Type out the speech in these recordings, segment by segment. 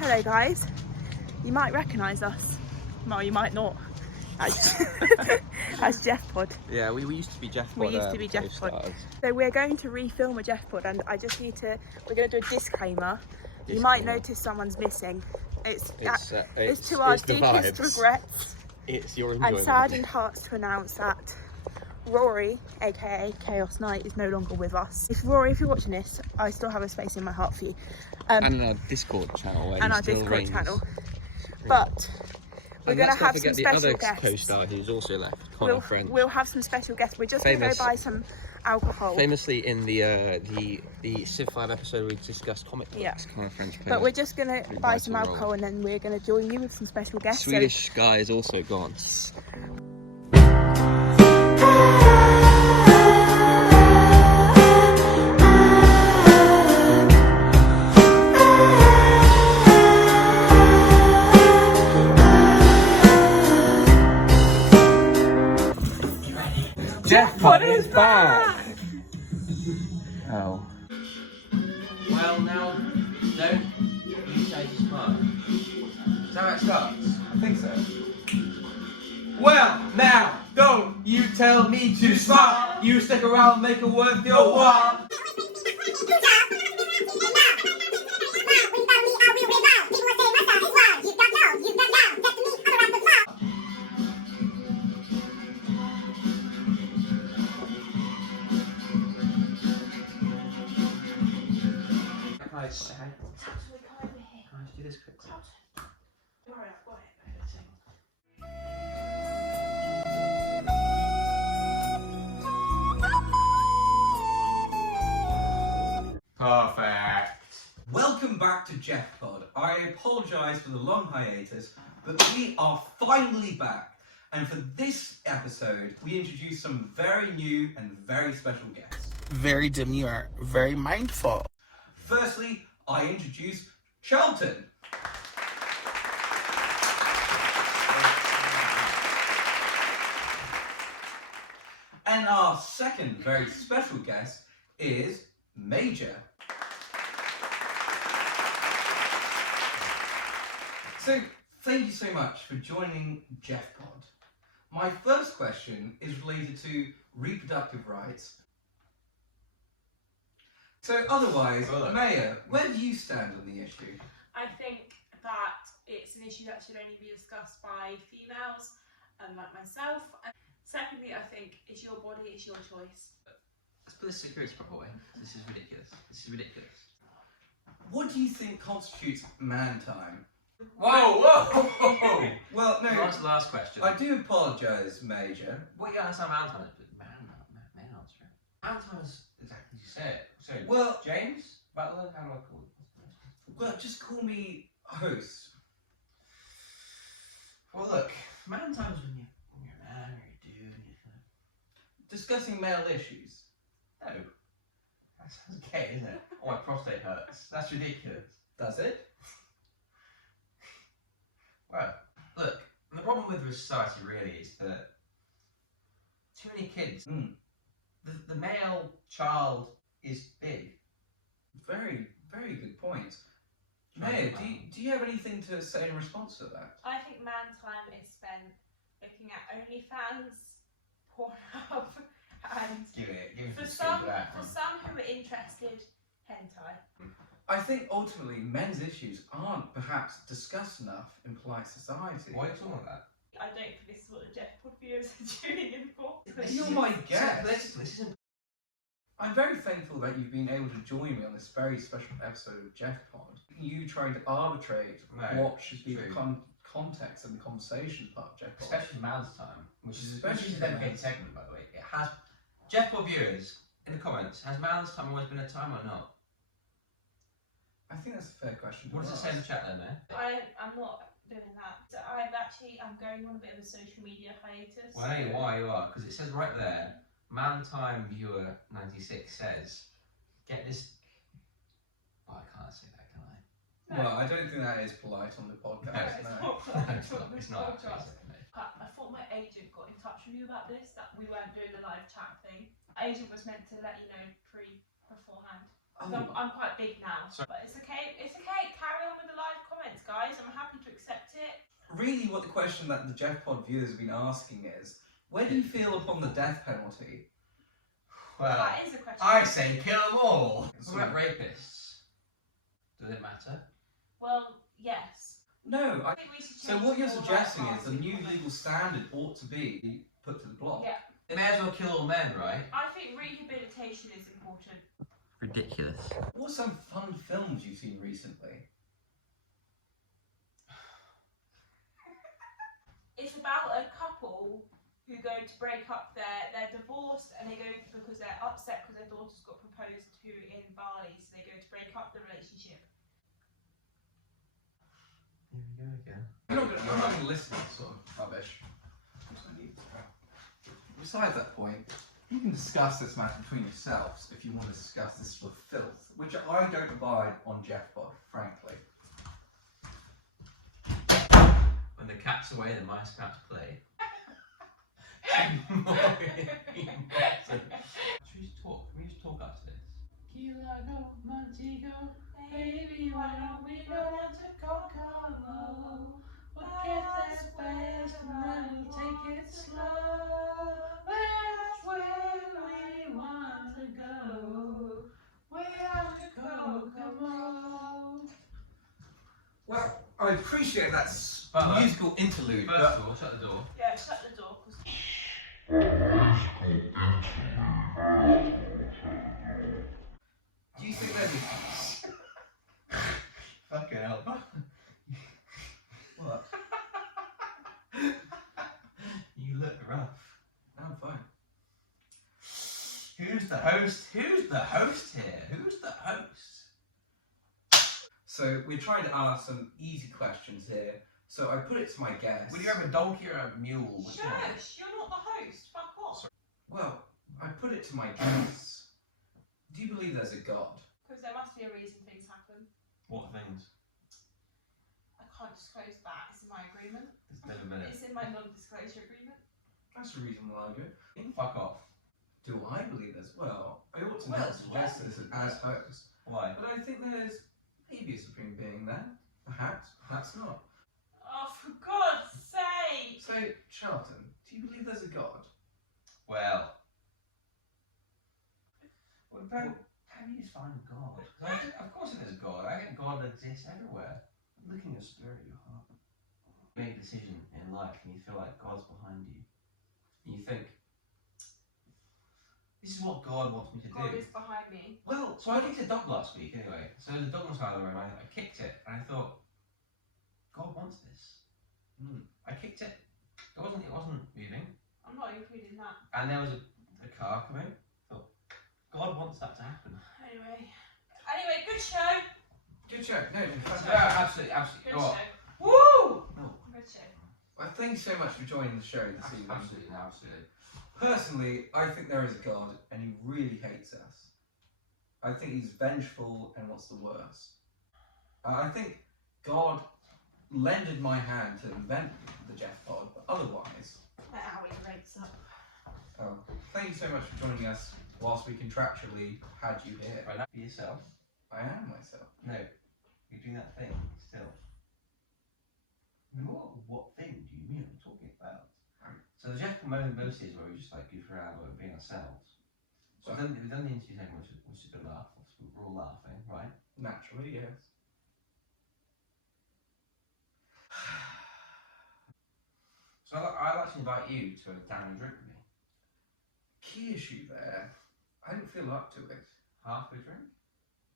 Hello guys, you might recognise us, well you might not, as Jeffpod. Yeah, we used to be Jeffpod. We used to be Jeffpod. So we're going to refilm a Jeffpod, and I just need to, we're going to do a disclaimer. You might notice someone's missing. It's to our deepest regrets. It's your enjoyment. And saddened hearts to announce that Rory, aka Chaos Knight, is no longer with us. Rory, if you're watching this, I still have a space in my heart for you. And our Discord channel. And our Discord channel. But we're going to have some special guests. The other co-star who's also left, Connor French. We'll have some special guests. We're just going to go buy some alcohol. Famously in the Civ 5 episode, we discussed comic books. Yeah. Connor French played. But we're just going to buy some alcohol and then we're going to join you with some special guests. Swedish guy is also gone. Jeffpod is back! Oh. Well, now, don't you say smart. Is that how it starts? I think so. Well, now, don't you tell me to smart. You stick around, make it worth your while. Can I just do this quickly? Perfect. Welcome back to Jeffpod. I apologise for the long hiatus, but we are finally back. And for this episode, we introduce some very new and very special guests. Very demure, very mindful. Firstly, I introduce Charlton. And our second very special guest is Major. So, thank you so much for joining Jeffpod. My first question is related to reproductive rights. So otherwise, Maya, where do you stand on the issue? I think that it's an issue that should only be discussed by females, like myself. Secondly, I think it's your body, it's your choice. Let's put this security proper way. This is ridiculous. This is ridiculous. What do you think constitutes man time? Whoa! Well, no. That's the last question. I do apologise, Major. What you understand man time is? Man time is exactly as you say it. So, Well, James Butler, how do I call it? well, just call me host. Well, look, man time is when you're a man or you're a dude and you're kind of... Discussing male issues. No. That sounds gay, isn't it? Oh, my prostate hurts. That's ridiculous. Does it? Well, look, the problem with society really is that too many kids. The male child is big. Very, very good point. Maya, do you have anything to say in response to that? I think man time is spent looking at OnlyFans, Pornhub, and Give it for some who are interested, hentai. I think ultimately men's issues aren't perhaps discussed enough in polite society. Why are you talking about that? I don't think this is what the Jeffpod viewers are tuning in for. You're my guest. This isn't... I'm very thankful that you've been able to join me on this very special episode of Jeffpod. You trying to arbitrate what should be the context and the conversation part of Jeffpod. Especially man's time, which is a Especially dedicated segment, by the way. It has... Jeffpod viewers, in the comments, has man's time always been a time or not? I think that's a fair question. What does it say in the chat then, man? I'm not doing that. So I'm going on a bit of a social media hiatus. Well, I know why you are, because it says right there, Man Time Viewer 96 says, get this... Oh, I can't say that, can I? No. Well, I don't think that is polite on the podcast. No, It's not actually, I thought my agent got in touch with you about this, that we weren't doing the live chat thing. Agent was meant to let you know beforehand. Oh. I'm quite big now, but it's okay. It's okay. Carry on with the live comments. really what the question that the Jeffpod viewers have been asking is, where do you feel upon the death penalty? Well, that is a question. I say kill them all. What about rapists? Does it matter? Well, yes. No, I think we should so change what you're all that suggesting is the party new comments. legal standard ought to be put to the block. Yeah. They may as well kill all men, right? I think rehabilitation is important. Ridiculous. What are some fun films you've seen recently? It's about a couple who go to break up they're divorced, and they go because they're upset because their daughter's got proposed to in Bali, so they go to break up the relationship. Here we go again. I'm not going to listen to this sort of rubbish. Besides that point, you can discuss this matter between yourselves if you want to discuss this sort of filth, which I don't abide on Jeffpod, frankly. When the cat's away, the mice can't play. Should we just talk? Can we just talk after this? Kilo, Montego, baby, why don't we go down to Kokomo? We'll get that fast and then we'll take it slow. That's where we want to go. Way out to Kokomo. Well, I appreciate that But, musical interlude, First but of all, shut the door. Yeah, shut the door. do you think there's Fucking hell. what? You look rough. I'm fine. Who's the host? Who's the host here? Who's the host? So we're trying to ask some easy questions here. So I put it to my guests. Would you have a donkey or a mule? Which one? Shush, you're not the host. Fuck off. Well, I put it to my guests. Do you believe there's a God? Because there must be a reason things happen. What things? I can't disclose that. It's in my agreement. It's never been It's in my non-disclosure agreement. That's a reasonable argument. Fuck off. Do I believe this? Well, I ought to Well, not suggest this as host. Why? But I think there's maybe a supreme being there. Perhaps, perhaps not. Oh, for God's sake! So, Charlton, do you believe there's a God? Well, don't. How do you find God? Of course there's God. I think God exists everywhere. Look in your spirit, your heart. You make a decision in life and you feel like God's behind you. And you think, this is what God wants me to God do. is behind me. Well, so I kicked a dog last week anyway. So the dog was out of the room, I kicked it and I thought, God wants this. I kicked it. It wasn't moving. I'm not including that. And there was a car coming. I thought, God wants that to happen. Anyway, good show. Good show. No, fantastic. Yeah, absolutely. Good Go on. show. Woo! No. Good show. Well, thank you so much for joining the show this evening. Absolutely, absolutely. Personally, I think there is a God and he really hates us. I think he's vengeful and wants the worst. I think God lended my hand to invent the Jeffpod, but otherwise... Ow, it rates up. Thank you so much for joining us whilst we contractually had you here. Right now, be yourself. I am myself. No, you're doing that thing still. What thing do you mean I'm talking about? So the Jeffpod mostly is where we just like goof around or being ourselves. So we've done the interview segment, which is a good laugh. We're all laughing, right? Naturally, yes. So I'd like to invite you to down and drink with me. Key issue there. I don't feel up to it. Half a drink?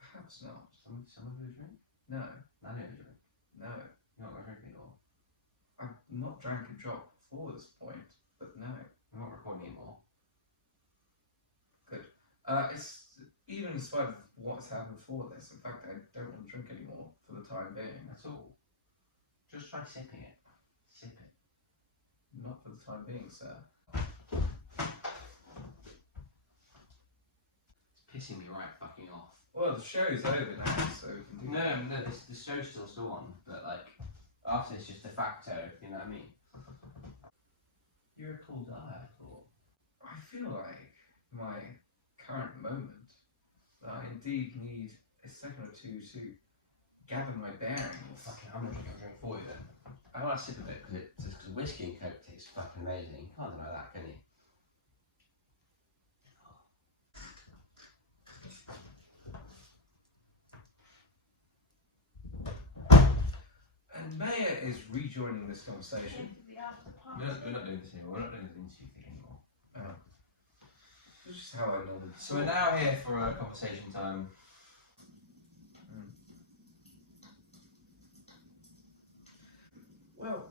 Perhaps not. Some of a drink? No. None of a drink. No. You're not going to drink anymore. I've not drank a drop before this point, but no. I'm not recording anymore. Good. It's even in spite of what's happened before this. In fact, I don't want to drink anymore for the time being. That's all. Just try sipping it. Sip it. Not for the time being, sir. It's pissing me right fucking off. Well, the show's over now, so we can do No, the show's still on, but like, after it's just de facto, you know what I mean? You're a cool guy, I thought. I feel like my current moment, that I indeed need a second or two to gather my bearings. Fucking, I'm gonna drink a drink for you then. I will a sip of it because whiskey and Coke tastes fucking amazing. You can't deny that, can you? And Maya is rejoining this conversation. We're not doing this anymore. We're not doing this interview thing anymore. Oh. That's just how I nodded. So we're now here for a conversation time. Well,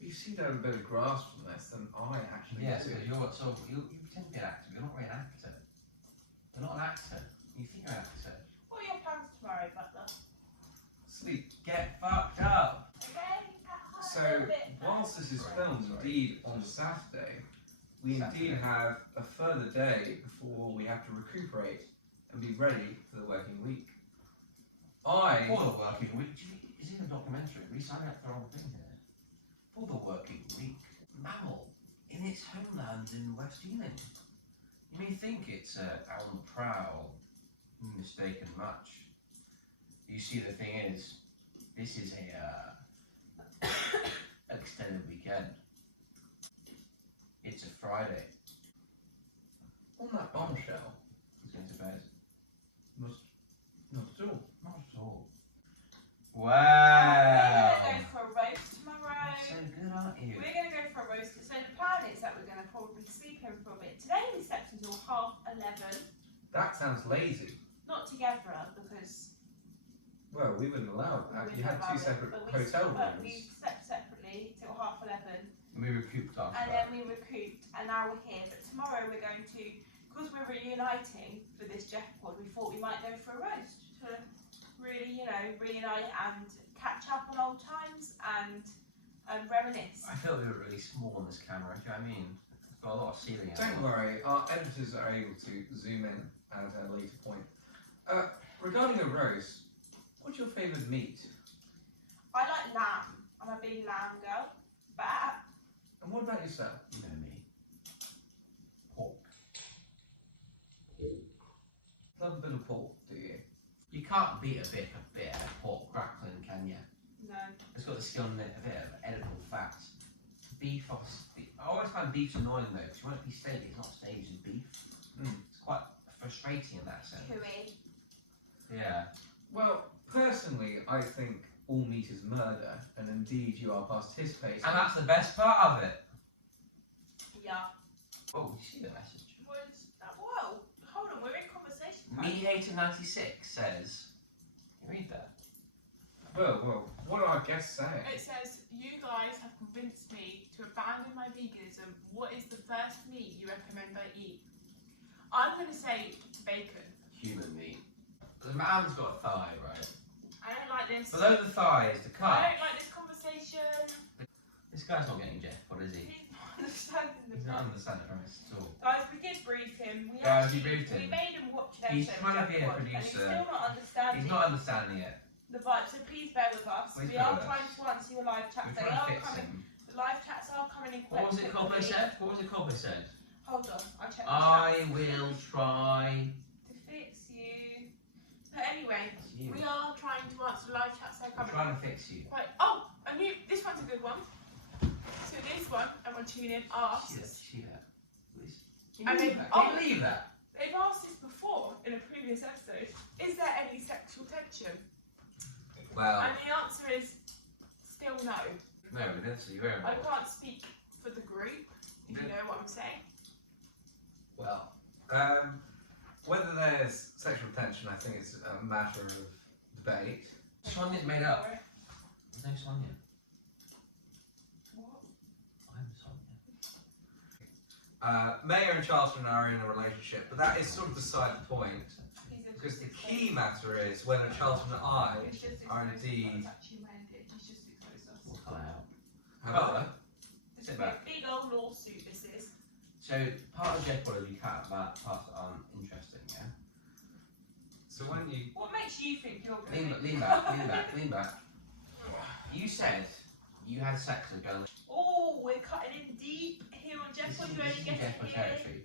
you seem to have a better grasp on this than I actually Yes, do. because you pretend to be an actor. You're not really an actor. You're not an actor. You think you're an actor. What are your plans tomorrow, Butler? Sleep. Get fucked up. Okay. So, whilst this is filmed indeed on Saturday, we indeed have a further day before we have to recuperate and be ready for the working week. For the working week? Is it a documentary? We signed up for the wrong thing here. For the working week. Mammal. In its homeland in West Ealing. You may think it's on the prowl. Mistaken much. You see, the thing is, this is a extended weekend. It's a Friday. On that bombshell, Who's going to bed? not at all. Not at all. We're Wow! going to go for a roast tomorrow. So good, aren't you? We're going to go for a roast. So the plan is that we're going to probably sleep in for a bit. Today we slept until 11:30. That sounds lazy. Not together because Well, we wouldn't allow that. we You had wouldn't two allow it, separate but hotel but rooms. we slept separately till 11:30. We recouped after And that. then we recouped, and now we're here. But tomorrow we're going to, because we're reuniting for this Jeffpod, we thought we might go for a roast to really, reunite and catch up on old times and reminisce. I felt we were really small on this camera, do you know what I mean? It's got a lot of ceiling out. Don't worry, our editors are able to zoom in at a later point. Regarding a roast, what's your favourite meat? I like lamb. I'm a big lamb girl. But And what about yourself? You know me. Pork. Love a bit of pork, do you? You can't beat a bit of pork crackling, can you? no. It's got the skill in it, a bit of edible fat. Beef, obviously. I always find beef's annoying though, because you want it to be steak, it's not steak, it's beef. It's quite frustrating in that sense. Cooey. Yeah. Well, personally, I think all meat is murder, and indeed you are participating. And that's the best part of it. Yeah. Oh, you see the message? Whoa. Hold on, we're in conversation. Mediator96 says, can you read that? Well, what are our guests saying? It says, you guys have convinced me to abandon my veganism. What is the first meat you recommend I eat? I'm going to say bacon. Human meat. The man's got a thigh, right? I don't like this. Below the thigh is the I cut. don't like this conversation. This guy's not getting Jeffpod, is he? He's not understanding the He's not point. understanding the premise at all. Guys, we did brief him. We Guys, we actually- briefed him. We made him watch an He's episode trying of to be a Jeffpod, and he's producer. still not understanding He's not understanding it. the vibe. So please bear with us. Please We bear are with trying us. to answer your live chats. We're They trying to are fix coming. him. The live chats are coming in quite What was it Cobo quickly. said? What was it Cobo said? Hold on, I'll check the I chats. will try. To fix you. But anyway, You. We are trying to answer live chats. They're I'm coming. trying to fix you. Right. Oh, I knew this one's a good one. So this one, everyone tune in, asks. See that? Please. I Can you mean, believe that? Can you believe that? They've asked this before in a previous episode. Is there any sexual tension? Well, And the answer is still no. no, this is very I can't speak for the group, if you know what I'm saying. Well, whether there's sexual tension, I think it's a matter of debate. Sonia's made up. There's no Sonia. what? I'm Sonia. Maya and Charlton are in a relationship, but that is sort of beside the point, He's because the key matter is whether Charlton and I He's just are exposed indeed. us. Actually, made it. He's just exposed us. We'll cut it out. How about that? This Sit is a back. big old lawsuit. This is. So, part of Jeffpod is you cut about parts that aren't interesting, yeah? So when you What makes you think you're Lean, good? lean back, lean back, lean back. You said you had sex with a girl. Oh, we're cutting in deep here on This Jeffpod. is You only get Jeffpod to hear. territory.